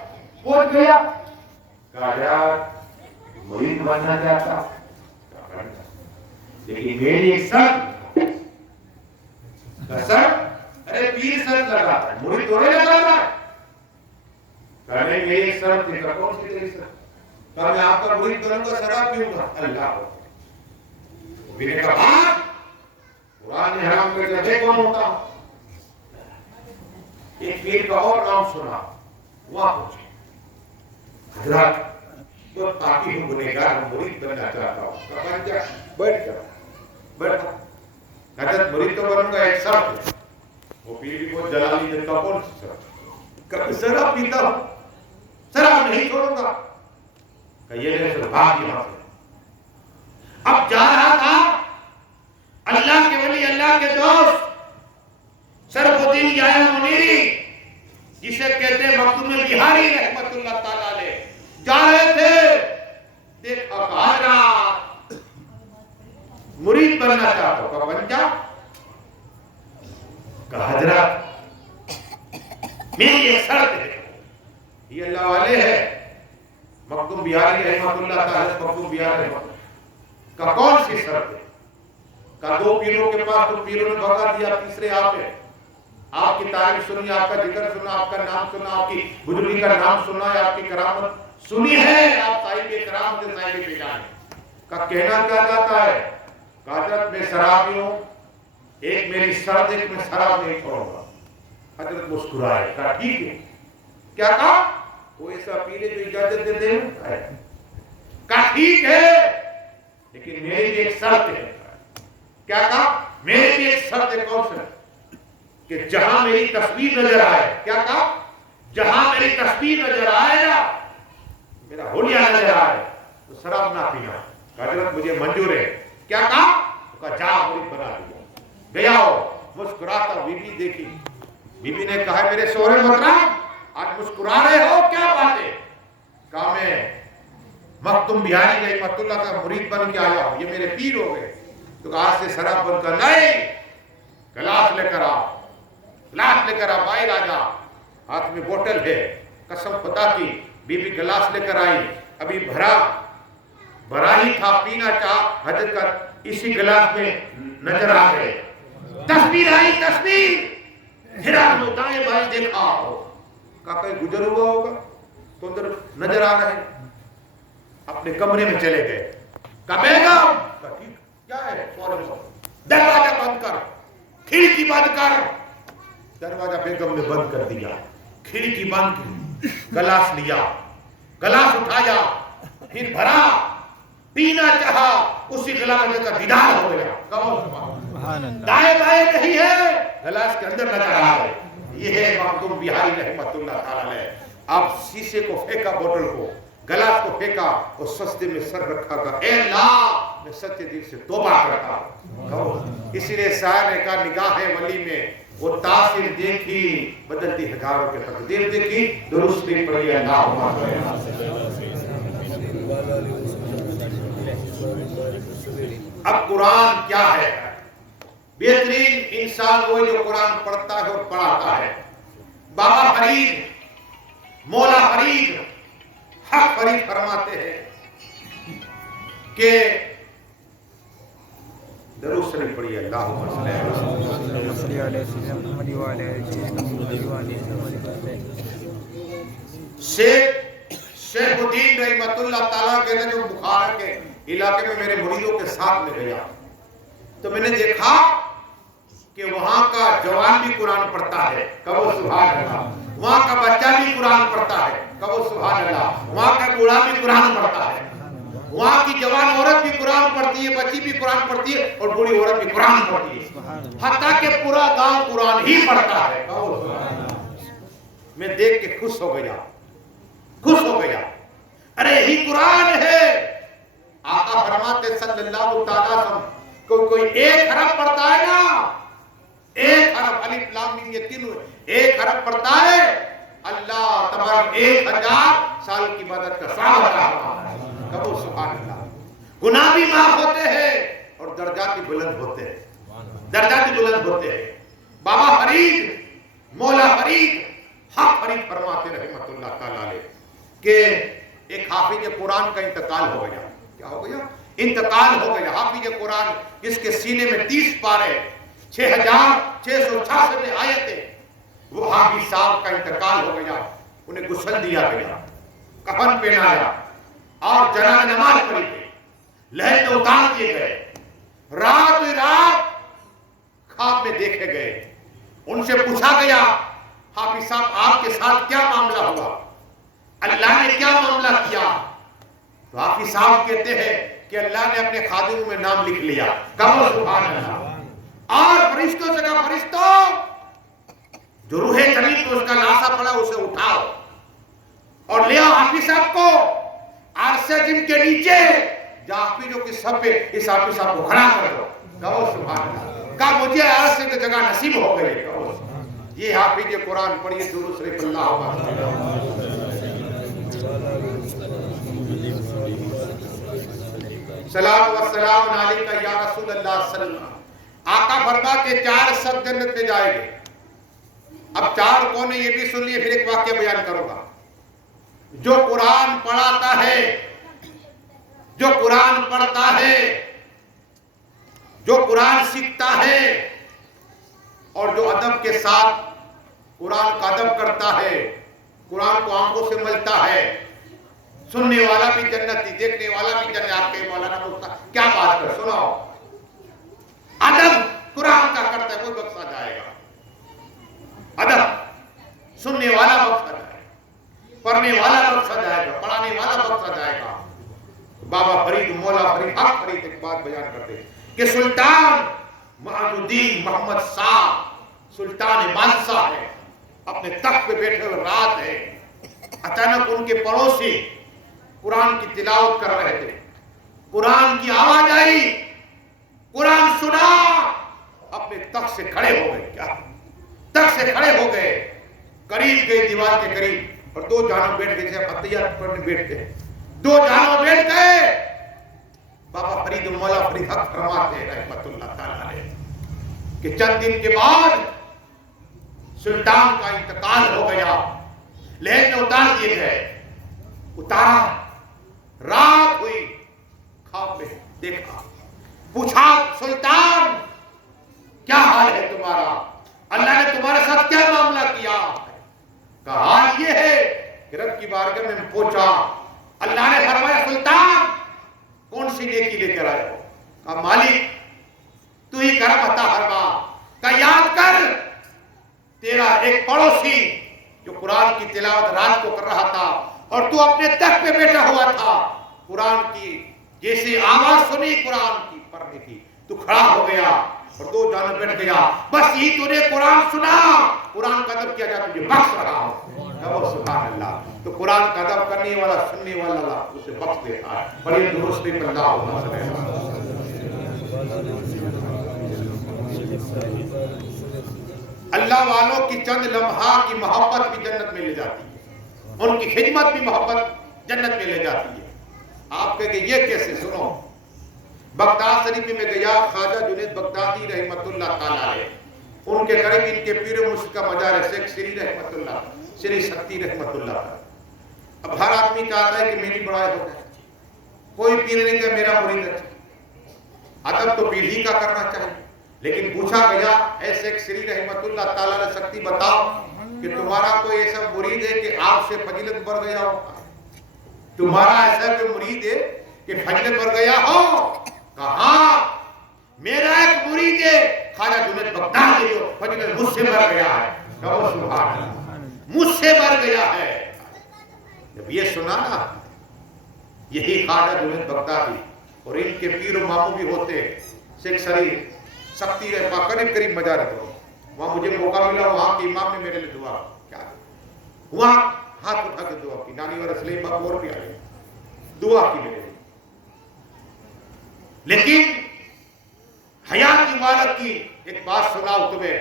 پوچھ گیا، کہا یار مرید بننا چاہتا لیکن میری ایک شرط۔ ارے پیر شرط لگاتا ہے، مرید تو نہیں لگاتا ہے۔ کہنے میری ایک شرط تھی، کون سی تیری شرط؟ کہا میں آپ کا مرید بنوں گا، شراب پیوں گا۔ اللہ ہو پیر نے کہا قرآن نے حرام کر دیا، کون ہوتا؟ ایک پیر کا اور نام سنا، وہاں پہنچے، حضرت تو تاکہ ہوں گنہگار ہوں، مرید بننا چاہتا ہوں۔ کہا بن جا، بیٹھ جا، بیٹھا۔ حضرت مرید تو بنوں گا، ایک شرط ہے۔ وہ پیر بھی بہت جلالی نے کہا کون سی شرط؟ کہا شراب پیتا ہوں، شراب نہیں چھوڑوں گا۔ کہ یہ لے سے بھاگ یہاں سے۔ اب جا رہا تھا، اللہ کے ولی، اللہ کے دوست شرف الدین یحییٰ منیری، جسے کہتے ہیں مخدوم بہاری رحمت اللہ تعالیٰ علیہ، جا رہے تھے، دیکھا حضرت مرید بننا چاہتا ہوں۔ کہا بن جا۔ کہا حضرت میری ایک شرط ہے، یہ اللہ والے ہے مخدوم بہاری رحمت اللہ تعالیٰ، مخدوم بہاری رحمت اللہ۔ کہا کون سی شرط ہے؟ کہا دو پیروں کے پاس، تو پیروں نے دھوکہ دیا، تیسرے آپ ہے، آپ کی تعریف سنی، آپ کا ذکر سنا، آپ کا نام سنا، آپ کی بزرگی کا نام سنا ہے، آپ کی کرامت سنی ہے، آپ صاحب کرامت سے صاحب پہچان ہے۔ کہا کہنا کیا چاہتا ہے؟ کہا حضرت میں شرابی ہوں، ایک میری شرط ہے کہ میں شراب نہیں چھوڑوں گا۔ حضرت مسکرائے، کہا ٹھیک ہے۔ کیا کہا؟ وہ ایسا پیرے جو اجازت دے دے۔ کہا ٹھیک ہے لیکن میری بھی ایک شرط ہے۔ کیا کہا؟ میری بھی ایک شرط ہے۔ کون سی؟ کہ جہاں میری تصویر نظر آئے۔ کیا کہا؟ جہاں میری تصویر نظر آئے نا، میرا حلیہ نظر آئے، تو شراب نہ پینا۔ حضرت مجھے منظور ہے۔ کیا کہا؟ کہا جا مرید بنا دیا۔ گیا ہو، مسکراتا، بی بی دیکھی، بی بی نے کہا میرے شوہر محترم آج مسکرا رہے ہو، کیا بات ہے؟ کہا میں مخدوم بہاری رحمت اللہ کا مرید بن کے آیا ہوں، یہ میرے پیر ہو گئے۔ تو آج سے شراب بند کر۔ نہیں، گلاس لے کر آ، گلاس لے کر آ، باہر آ جا، ہاتھ میں بوتل ہے۔ قسم خدا کی بی بی گلاس لے کر آئی، ابھی بھرا ہی تھا، پینا چاہ، حضرت کا اسی گلاس میں نظر آ گئے، تصویر آئی، تصویر حیران ہو، دائیں بائیں دیکھا، کہا کہیں گزر ہوا ہوگا تو اندر نظر آ رہے، اپنے کمرے میں چلے گئے۔ کہا بیگم، کیا ہے؟ دروازہ بند کر، کھڑکی بند کر۔ دروازہ بیگم نے بند کر دیا، کھڑکی بند کی، گلاس لیا، گلاس اٹھایا، پھر بھرا، پینا چاہا اسی گلاس کا دیدار ہو گیا. دائیں بائیں نہیں ہے, گلاس کے اندر نظر آ رہا ہے. یہ ہے مخدوم بہاری رحمت اللہ تعالی علیہ. آپ شیشے کو پھینکا, بوتل کو, گلاس کو پھینکا اور سجدے میں سر رکھا گا, اے اللہ میں سچے دل سے توبہ کرتا ہوں. اسی لیے شاعر نے کہا نگاہ ولی میں وہ تاثیر دیکھی, بدلتی ہزاروں کے تقدیر دیکھی. درست بھی پڑھی اللہم اب قرآن کیا ہے؟ بہترین انسان وہ جو قرآن پڑھتا ہے اور پڑھاتا ہے. بابا فرید, مولا فرید, حق فرید فرماتے ہیں کہ درود شریف پڑھیے اللہم صلی علی شیخ الدین رحمت اللہ تعالیٰ کہتے ہیں جو بخارا کے علاقے میں میرے مریدوں کے ساتھ میں گیا تو میں نے دیکھا کہ وہاں کا جوان بھی قرآن پڑھتا ہے, کہو سبحان اللہ. وہاں کا بچہ بھی قرآن پڑھتا ہے, کہو سبحان اللہ. وہاں کا بوڑھا بھی قرآن پڑھتا ہے. وہاں کی جوان عورت بھی قرآن پڑھتی ہے, بچی بھی قرآن پڑھتی ہے اور بوڑھی عورت بھی قرآن پڑھتی ہے. حتیٰ کہ پورا گاؤں قرآن ہی پڑھتا ہے. میں دیکھ کے خوش ہو گیا, خوش ہو گیا. ارے یہی قرآن ہے. آقا فرماتے صلی اللہ تعالیٰ وسلم کوئی ایک حرف پڑھتا ہے نا, ایک حرف الف لام میم یہ تینوں ایک حرف پڑھتا ہے, اللہ تبارک 1000 سال کی عبادت کا ثواب عطا کرتا ہے. کہو سبحان اللہ. گناہ بھی معاف ہوتے ہیں اور درجات بھی بلند ہوتے ہیں, درجات بھی بلند ہوتے ہیں. بابا فرید, مولا فرید, حق فرید فرماتے رحمت اللہ تعالیٰ علیہ کہ ایک حافظ قرآن کا انتقال ہو گیا. کیا ہو گیا؟ انتقال ہو گیا. حافظ قرآن جس کے سینے میں 30 پارے 6666 آیتیں, وہ حافظ صاحب کا انتقال ہو گیا. انہیں غسل دیا گیا, کفن پہنایا اور جنازہ نماز پڑھی گئی, لہد میں اتار دیے گئے. رات خواب میں دیکھے گئے. ان سے پوچھا گیا حافظ صاحب آپ کے ساتھ کیا معاملہ ہوا, اللہ نے کیا معاملہ کیا؟ تو حافظ صاحب کہتے ہیں کہ اللہ نے اپنے خادموں میں نام لکھ لیا. کہو سبحان اللہ. اور فرشتوں سے کہا فرشتوں جو روح زمین کو اس کا لاشا پڑا اسے اٹھاؤ اور لے آؤ حافظ صاحب کو عرش جن کے نیچے جہاں حافظوں کی سب پہ اس حافظ صاحب کو کھڑا کر دو. کہو سبحان اللہ. کہا مجھے عرش کی جگہ نصیب ہو گئی. یہ حافظ قرآن پڑھیے درود شریف اللہ صلاۃ و سلام علیکہ یا رسول اللہ صلی اللہ علیہ وسلم. آقا فرما کے 4 سب جنت میں جائیں گے. اب 4 کون یہ بھی سن لیے, پھر ایک واقعہ بیان کروں گا. جو قرآن پڑھاتا ہے, جو قرآن پڑھتا ہے, جو قرآن سیکھتا ہے اور جو ادب کے ساتھ قرآن کا ادب کرتا ہے, قرآن کو آنکھوں سے ملتا ہے, سننے والا بھی جنتی, دیکھنے والا بھی جنت. آپ کے مولانا مفتی کیا بات کر, سناؤ. ادب قرآن کا کرتا ہے, کوئی بخشا جائے گا. ادب سننے والا بخشا جائے گا, پڑھنے والا بخشا جائے گا, پڑھانے والا بخشا جائے گا. بابا فرید, مولا فرید, حق فرید ایک بات بیان کرتے ہیں کہ سلطان معین الدین محمد صاحب سلطان بادشاہ ہے, اپنے تخت پہ بیٹھے ہوئے رات ہے. اچانک ان کے پڑوسی قرآن کی تلاوت کر رہے تھے. قرآن کی آواز آئی, قرآن سنا, اپنے تخت سے کھڑے ہو گئے. کیا تخت سے کھڑے ہو گئے, قریب گئے دیوار کے قریب اور 2 جانب بیٹھ گئے, جیسے عطیات پڑھنے بیٹھتے, 2 جانب بیٹھ گئے. بابا فرید مولا فرید حق فرماتے ہیں رحمت اللہ تعالیٰ علیہ کہ چند دن کے بعد سلطان کا انتقال ہو گیا. لہد میں اتار دیے گئے. اتارا, رات ہوئی, خواب میں دیکھا, پوچھا سلطان کیا حال ہے تمہارا, اللہ نے تمہارے ساتھ کیا معاملہ کیا؟ کہا حال یہ ہے کہ رب کی بارگاہ میں پہنچا, اللہ نے فرمایا سلطان کون سی نیکی لے کر آئے ہو؟ کہا مالک تو ہی کرم عطا فرما. کہا یاد کر تیرا ایک پڑوسی جو قرآن کی تلاوت رات کو کر رہا تھا اور تو اپنے تخت پہ بیٹھا ہوا تھا, قرآن کی جیسے آواز سنی قرآن کی پڑھنے کی تو کھڑا ہو گیا اور دو جانب بیٹھ گیا، بس یہ تو نے قرآن سنا، قرآن کا ادب کیا جاتا تجھے بخش رہا ہوں، سبحان اللہ۔ تو قرآن کا ادب کرنے والا سننے والا اللہ اسے بخش دیتا ہے۔ بڑی درست نہیں بندہ ہونا چاہیے۔ اللہ والوں کی چند لمحہ کی محبت بھی جنت میں لے جاتی ہے، ان کی خدمت بھی محبت جنت میں لے جاتی ہے۔ آپ کہیں کہ یہ کیسے؟ سنو، بغداد شریف میں گیا، خواجہ جنید بغدادی رحمت اللہ تعالیٰ علیہ، ان کے قریب ان کے پیر مرشد کا مزار ہے، شیخ سری رحمت اللہ، سری شکتی رحمت اللہ۔ اب ہر آدمی چاہتا ہے کہ میری بڑائی ہو جائے، کوئی پیر نہیں کہ میرا مرید اچھا، ادب تو پیر ہی کا کرنا چاہیے۔ لیکن پوچھا گیا، اے شیخ سری رحمت اللہ تعالیٰ علیہ شکتی بتاؤ کہ تمہارا کوئی ایسا مرید ہے کہ آپ سے فضیلت بڑھ گیا ہو؟ تمہارا ایسا کوئی مرید ہے کہ فضیلت بڑھ گیا ہو؟ کہاں؟ میرا ایک مرید ہے خواجہ جنید بغدادی، جو فضیلت مجھ سے بڑھ گیا ہے، کہو سبحان اللہ، مجھ سے بڑھ گیا ہے۔ جب یہ سنا نا، یہی خواجہ جنید بغدادی اور ان کے پیر و ماموں بھی ہوتے شیخ سری سکتی رہا، قریب مزار ہے، وہاں مجھے موقع ملا، وہاں کے امام نے میرے لیے دعا کیا، وہاں ہاتھ اٹھا کے دعا کی، نانی اور اسلیم باپ اور بھی آئے، دعا کی میرے لیے۔ لیکن حیات مبارک کی ایک بات سناؤ تمہیں،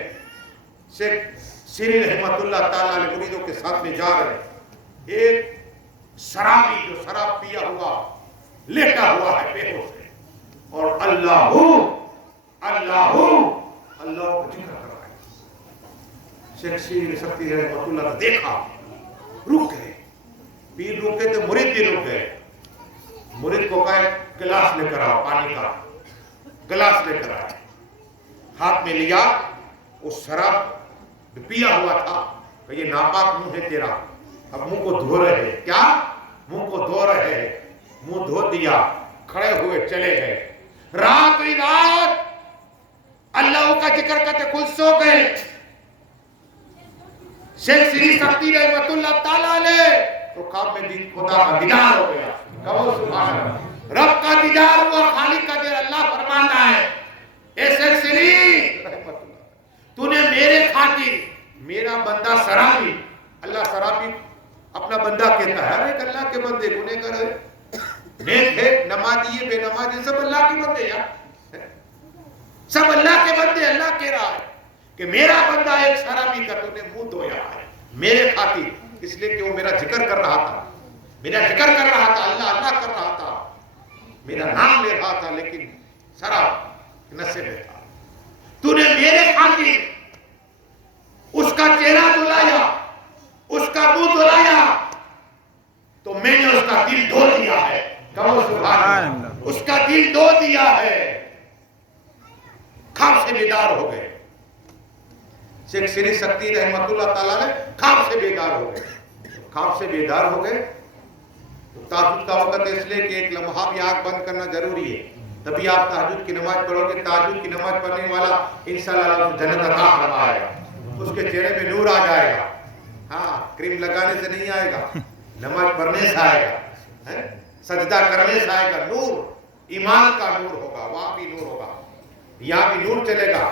شیخ سری رحمت اللہ تعالیٰ علیہ مریدوں کے ساتھ میں جا رہے، ایک شرابی جو شراب پیا ہوا لیٹا ہوا ہے بے ہوش ہے، اور اللہ اللہ اللہ کا ذکر کر رہا ہے۔ شیخ سری سکتی رحمت اللہ نے دیکھا، رک گئے، پیر رکے تو مرید بھی رک گئے۔ مرید کو کہا گلاس لے کر آؤ، پانی کا گلاس لے کر آئے، ہاتھ میں لیا، اس شراب پیا ہوا تھا کہ یہ ناپاک منہ ہے تیرا، اب منہ کو دھو رہے ہیں، کیا منہ کو دھو رہے ہیں، منہ دھو دیا، کھڑے ہوئے چلے گئے۔ رات ہی رات اللہ کا ذکر کرتے خود سو گئے۔ شیخ سری سکتی رحمت اللہ تعالیٰ علیہ تو خواب میں دن خدا کا دیدار ہو گیا، کہو سبحان اللہ، رب کا دیدار ہوا، خالق کا دیر اللہ فرماتا ہے، اے شیخ سری رحمت اللہ، تو نے میرے خاطر، میرا بندہ شرابی، اللہ شرابی اپنا بندہ کہتا ہے، ارے اللہ کے بندے گنہ کر نیک ہے، نمازی ہے، بے نمازی، سب اللہ کے بندے یار، سب اللہ کے بندے۔ اللہ کہہ رہا ہے کہ میرا بندہ ایک شرابی کا تو نے منہ دھویا ہے میرے خاطر، اس لیے کہ وہ میرا ذکر کر رہا تھا، میرا ذکر کر رہا تھا، اللہ اللہ کر رہا تھا، میرا نام لے رہا تھا، لیکن شراب نشے میں تھا۔ تو نے میرے خاطر اس کا چہرہ دھلایا، اس کا منہ دھلایا، تو میں نے اس کا دل دھو دیا ہے، کہو سبحان اللہ، اس کا دل دھو دیا ہے۔ خواب سے بیدار ہو گئے، شیخ سری سکتی رحمت اللہ تعالیٰ نے خواب سے بیدار ہو گئے، خواب سے بیدار ہو گئے تو تہجد کا وقت ہے، اس لیے کہ ایک لمحہ بھی آنکھ بند کرنا ضروری ہے، تبھی آپ تہجد کی نماز پڑھو گے۔ تہجد کی نماز پڑھنے والا انشاءاللہ جنت عطا فرمائے گا، اس کے چہرے میں نور آ جائے گا، ہاں کریم لگانے سے نہیں آئے گا، نماز پڑھنے سے آئے گا، سجدہ کرنے سے آئے گا، نور ایمان کا نور ہوگا، وہاں بھی نور ہوگا، یہاں بھی نور چلے گا۔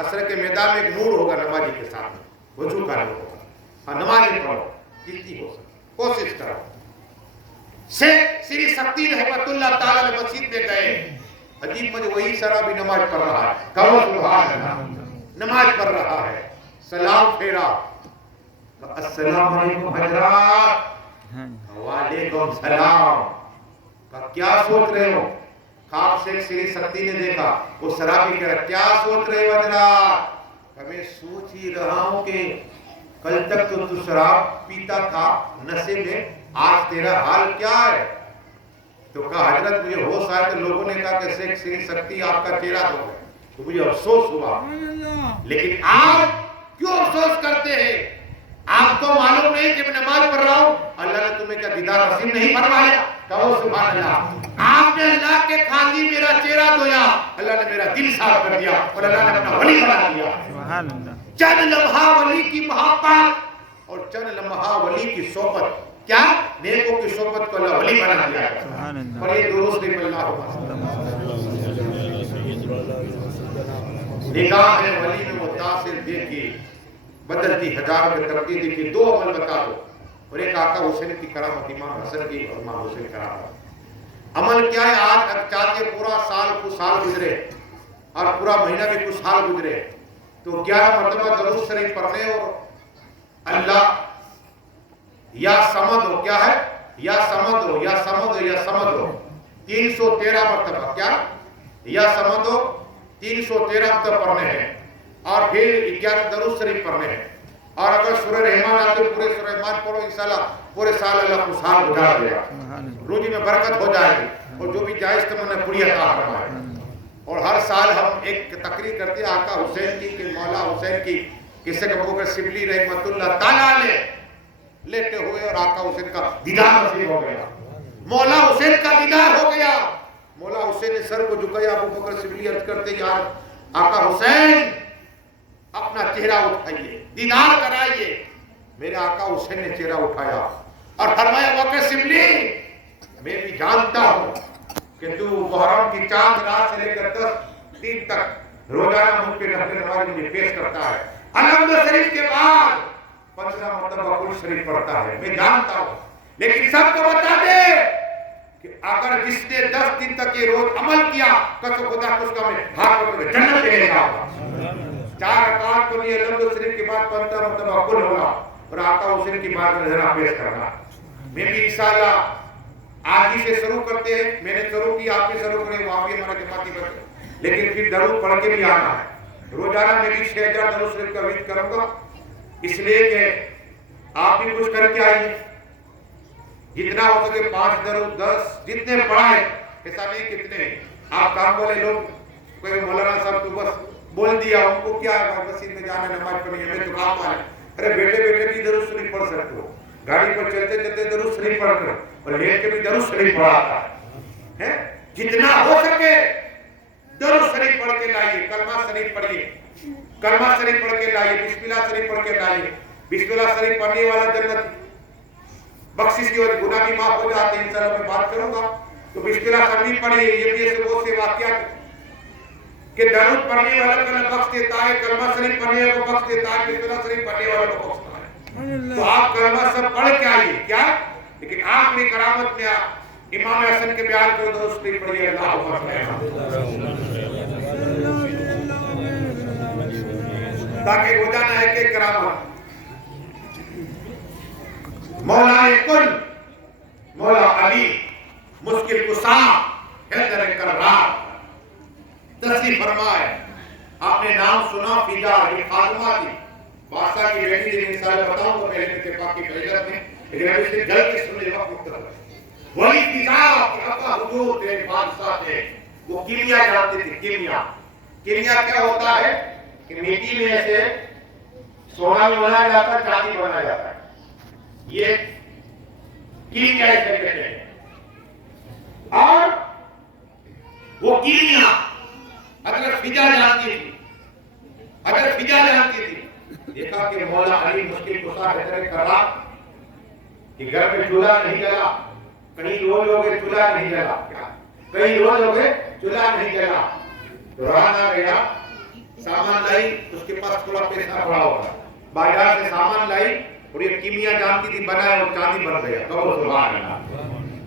عصر کے میدان میں ایک نور ہوگا نمازی کے ساتھ، وضو کا نور ہوگا، ہاں نمازیں پڑھو جتنی ہو سکے، کوشش کرو۔ شیخ سری سکتی رحمت اللہ تعالیٰ نے مسجد میں گئے، عجیب مجھے وہی شرابی نماز پڑھ رہا ہے، کہو سبحان اللہ، نماز پڑھ رہا ہے، سلام پھیرا، السلام علیکم حضرات، وعلیکم السلام، کیا سوچ رہے ہو؟ خواب شیخ سری سکتی نے دیکھا، وہ شرابی کہہ رہا، کیا سوچ رہے ہو حضرات؟ میں سوچ ہی رہا ہوں کہ کل تک تو شراب پیتا تھا نشے میں، آج تیرا حال کیا ہے؟ تو کہا حضرت مجھے ہوش آئے تو لوگوں نے کہا کہ شیخ سری سکتی آپ کا چہرہ دھو گیا، تو مجھے افسوس ہوا، لیکن آپ کیوں افسوس کرتے ہیں؟ آپ کو معلوم نہیں کہ میں نماز پڑھ رہا ہوں، اللہ نے تمہیں کیا دیدار نصیب نہیں فرمایا؟ کہو سبحان اللہ، آپ نے اللہ کے خاطر میرا چہرہ دھویا، اللہ نے میرا دل صاف کر دیا اور اللہ نے اپنا ولی بنا دیا۔ سبحان اللہ، چند لمحہ ولی کی محبت اور چند لمحہ ولی کی صحبت، کیا نیکوں کی صحبت کو اللہ ولی بنا دیا ہے۔ پر یہ درست نہیں اللہ نگاہ ولی میں متاثر دیکھی بدلتی ہزاروں میں ترقی دیکھی. دو عمل بتا دو, اور ایک آقا حسین کی کرامت, امام حسن کی اور امام حسین کرامت. عمل کیا ہے؟ آج چاہتے پورا سال کچھ سال گزرے اور پورا مہینہ بھی کچھ سال گزرے تو 11 مرتبہ درود شریف پڑھنے اور اللہ یا سمد ہو, کیا ہے, یا سمد ہو, یا سمد ہو, یا سمد ہو 313 مرتبہ, کیا یا سمد ہو 313 مرتبہ پڑھنے ہیں, اور پھر 11 درود شریف پڑھنے ہیں. اور اگر سورہ رحمان آتے پورے سورہ رحمان پڑھو انشاءاللہ پورے سال اللہ کو سال گزار دے گا, روزی میں برکت ہو جائے گی, اور جو بھی جائز تمنا پوری عطا فرمائے. اور ہر سال ہم ایک تقریر کرتے ہیں آقا حسین کی کہ مولا حسین کی, کسی کا ابو بکر شبلی رحمۃ اللہ تعالیٰ علیہ لیتے ہوئے اور آقا حسین کا دیدار نصیب ہو گیا, مولا حسین کا دیدار ہو گیا. مولا حسین نے سر کو جھکایا, ابو بکر شبلی عرض کرتے یار آقا حسین اپنا چہرہ اٹھائیے, دیدار کرائیے. میرے آقا حسین نے چہرہ اٹھایا اور فرمایا بکر شبلی میں بھی جانتا ہوں کہ تو محرم کی چاند رات سے لے کر 10 دن تک روزانہ مجھ پہ نفل نماز مجھے پیش کرتا ہے, الحمد شریف کے بعد 15 مرتبہ کل شریف پڑھتا ہے, میں جانتا ہوں. لیکن سب کو بتا دے کہ اگر جس نے 10 دن تک یہ روز عمل کیا قسم خدا کو اس کا میں ہاتھ پکڑ کے جنت میں لے جاؤں گا. 4 رکعت تو نہیں, الحمد شریف کے بعد 15 مرتبہ کل ہوگا اور آقا حسین کی بات میں ذرا پیش کرنا. میں بھی انشاءاللہ آج ہی سے شروع کرتے ہیں, میں نے شروع کی, آپ بھی شروع کریں, وہاں بھی ہمارا جماعتی بچے, لیکن پھر درود پڑھ کے بھی آنا ہے. روزانہ میں بھی 6000 درود شریف کا ورد کروں گا, اس لیے کہ آپ بھی کچھ کر کے آئیے. جتنا ہو سکے 5 درود 10 جتنے پڑھائیں, ایسا نہیں کتنے آپ کام والے لوگ, کوئی مولانا صاحب تو بس بول دیا ان کو کیا ہے مسجد میں جانا نماز پڑھنی ہے, میں تو کام والے. ارے بیٹے بیٹے بھی درود شریف پڑھ سکتے ہو, گاڑی پر چلتے چلتے درود شریف پڑھ کر, اور لیٹ کے بھی درود شریف پڑھاتا ہے. جتنا ہو سکے درود شریف پڑھ کے لائیے, کلمہ شریف پڑھیے, کلمہ شریف پڑھ کے لائیے, بسم اللہ شریف پڑھ کے لائیے. بسم اللہ شریف پڑھنے والا جنت بخشش کی وجہ گناہ بھی معاف ہو جاتے ہیں, انشاءاللہ میں بات کروں گا. تو بسم اللہ شریف پڑھیے. یہ بھی ایسے بہت سے واقعات کہ درود پڑھنے والا کو اللہ بخش دیتا ہے, کلمہ شریف پڑھنے والے کو بخش دیتا ہے, بسم اللہ شریف پڑھنے والے کو بخشتا ہے. تو آپ کلمہ سب پڑھ کے آئیے, کیا, لیکن آخری کرامت میں امام حسن کے بیان کو درود شریف پڑھیے. اللہ تاکہ ہو جانا ہے کہ کرامت. مولا کل مولا علی مشکل کشا حیدر کرار تشریف فرمائے. آپ نے نام سنا فضا, یہ خاتمہ کی بادشاہ کی بیٹی تھی. مثال بتاؤں تو پہلے اتفاق کی فضیلت میں, لیکن ابھی سے جل کے سننے وقت مختلف ہے. وہی فضا کہ ابا حضور تھے, بادشاہ تھے, وہ کیمیا جانتے تھے. کیمیا, کیمیا کیا ہوتا ہے کہ مٹی میں سے سونا بھی بنایا جاتا ہے, چاندی بنایا جاتا ہے. یہ کیمیا اسے کہتے ہیں. اور وہ کیمیا اگر فضا جانتی تھی, اگر فضا جانتی تھی, دیکھا کہ مولا علی مشکل کشا حیدر کرار کہ گھر میں چولہا نہیں جلا, کہیں روز ہو گئے چولہا نہیں جلا, کہیں روز ہو گئے چولہا نہیں جلا, تو رہنا گیا, سامان لائی, اس کے پاس تھوڑا پیسہ پڑا ہوگا, بازار سے سامان لائی, اور یہ کیمیا جانتی تھی, بنایا اور چاندی بن گیا. کہو سبحان اللہ.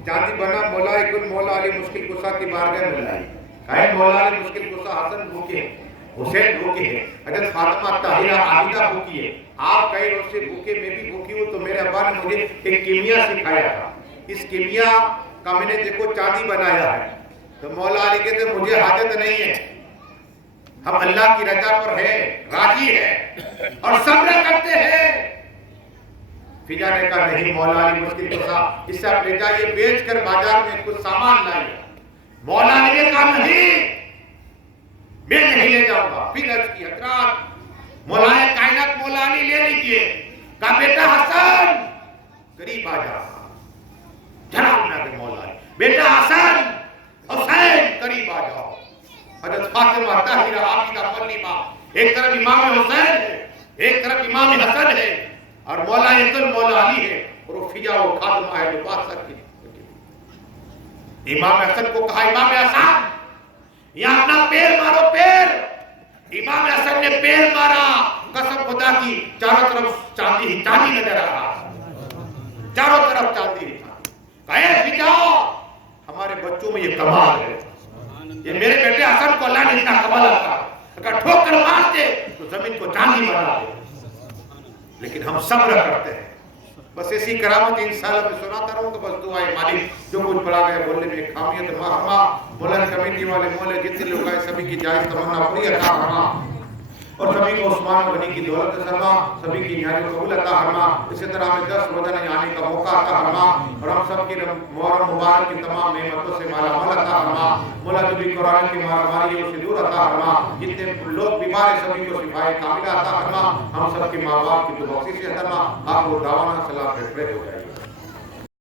چاندی بنا. مولا کل مولا علی مشکل کشا کی بارگاہ میں لائی. کہے مولا علی مشکل کشا حسن بھوکے ہیں, حسین بھوکے ہیں, حضرت فاطمہ طاہرہ عابدہ بھوکی ہے, آپ کئی روز سے بھوکے, میں بھی بھوکی ہوں. تو میرے ابا نے مجھے ایک کیمیا سکھایا تھا, اس کیمیا کا میں نے دیکھو چاندی بنایا ہے. تو مولا علی کہتے مجھے حاجت نہیں ہے, ہم اللہ کی رضا پر ہیں, راضی ہیں اور صبر کرتے ہیں. فضا نے کہا نہیں مولا علی مشکل کشا, اس سے آپ لے جائیے, بیچ کر بازار میں کچھ سامان لائیے. مولا نے کہا نہیں, میں نہیں لے جاؤں گا. پھر عرض کی حضرات مولا کائنات مولا علی لے لیجیے. کہا بیٹا حسن قریب آ جا, جناب نہ کہ مولا علی, بیٹا حسن حسین قریب آ جاؤ. حضرت فاطمہ طاہرہ عابدہ ملمہ, ایک طرف امام حسین ہے, ایک طرف امام حسن ہے, اور مولا کل مولا علی ہے, اور وہ فضا و خاتمہ ہے جو بادشاہ کی. امام حسن کو کہا امام حسن یہاں اپنا پیر مارو پیر. امام حسن نے پیر مارا, قسم خدا کی چاروں طرف چاندی ہی چاندی نظر آ رہا, چاروں طرف چاندی ہی چاندی. کہے جاؤ ہمارے بچوں میں یہ کمال ہے, یہ میرے بیٹے حسن کو اللہ نے اتنا کمال آتا, اگر ٹھوکر مارتے تو زمین کو چاندی بنا دے. لیکن ہم صبر کرتے ہیں. بس ایسی کرامت انشاءاللہ میں سناتا رہوں گا. بس دعائے مالک جو کچھ پڑا گیا بولنے میں خامیت محرمہ مولانا کمیٹی والے مولے جتنے لوگ آئے سبھی کی جائز تمنا پوری عطا فرما, اور سبھی کو عثمان غنی کی دولت فرما, سبھی کی نیازیں قبول عطا فرما. اسی طرح ہمیں 10 روزانہ آنے کا موقع عطا فرما, اور ہم سب کی محرم مبارک کی تمام نعمتوں سے مالا مال عطا فرما. مولا جو بھی قرآن کی مارماری ہے اسے دور عطا فرما. جتنے لوگ بیمار ہیں سبھی کو شفائے کاملہ عطا فرما. ہم سب کے ماں باپ کی تو بخشش عطا فرما. آپ کو دعوانا سلام پھر ہو جائے.